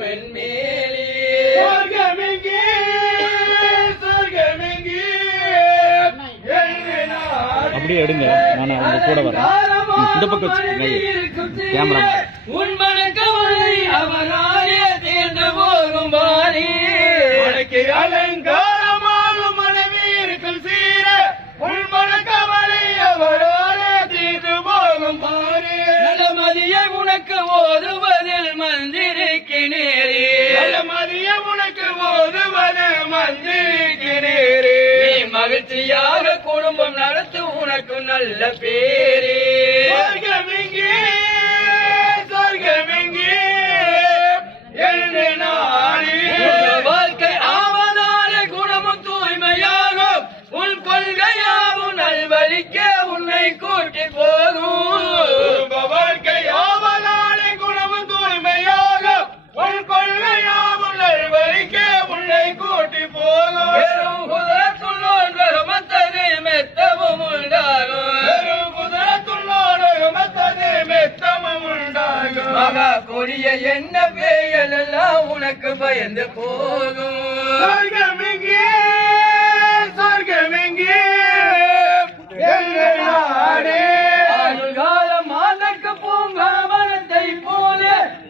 மென்மேலே சொர்க்கமெங்கே சொர்க்கமெங்கே அப்படியே எடுங்க, நான் அவங்க கூட வரேன். இந்த பக்கம் வச்சுக்கோங்க கேமரா. உண்மன கவலை அவனாலே தீர்ந்து போகும் பாரி உனக்கு அலங்காரமாகும் மனைவி இருக்கும் சீர உள்மன கவலை அவராலே தீர்ந்து போகும் பாரு நலமதியை உனக்கு ஓதுவதில் மந்திரிக்கினேரே நலமதியை உனக்கு ஓதுவது மந்திரிக்கினேரே நீ மகிழ்ச்சியாக குடும்பம் நடத்து உனக்கு நல்ல பேரே சொர்க்கமெங்கே சொர்க்கமெங்கே என்று நாடி வாழ்க்கை ஆவதான குணமும் தூய்மையாகும் உன் கொள்கையாவும் நல்வழிக்க உன்னை கூட்டி போகும் வாழ்க்கை ஆவலான குணமும் தூய்மையாக உன் கொள்கையாவும் நல்வழிக்க உன்னை கூட்டி போகும் வெறும் குதிரத்துள்ளோன் வெறுமத்தது மெத்தவும் உண்டாகும் வெறும் குதிரத்துள்ளோடு மத்தது மெத்தமும் உண்டாகும் மகா கொடிய என்ன பேய்கள் எல்லாம் உனக்கு பயந்து போகும் சொர்க்கமெங்கே சொர்க்கமெங்கே என்று நாடி ஆயுள்காலம் மாதக்கு பூங்காவனத்தை போல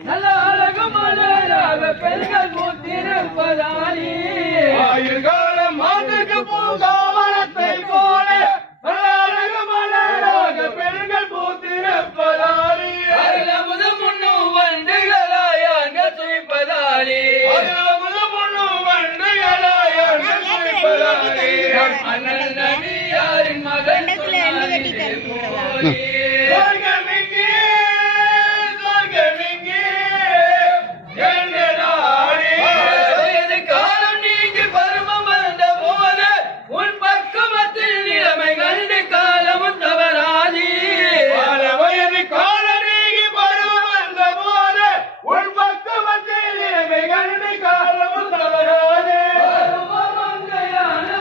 நல்ல அழகு மலராக பெண்கள் பூத்திருப்பதானே ஆயுள்காலம் மாட்டுக்கு பூங்காவனத்தை போல அழகு மலராக பெண்கள் பூத்திருப்பதாலே அருளமுது முன்னும் வண்டுகளாயாக சுய்ப்பதாலே அண்ணன் நபியாரின் மகன் சொன்னார்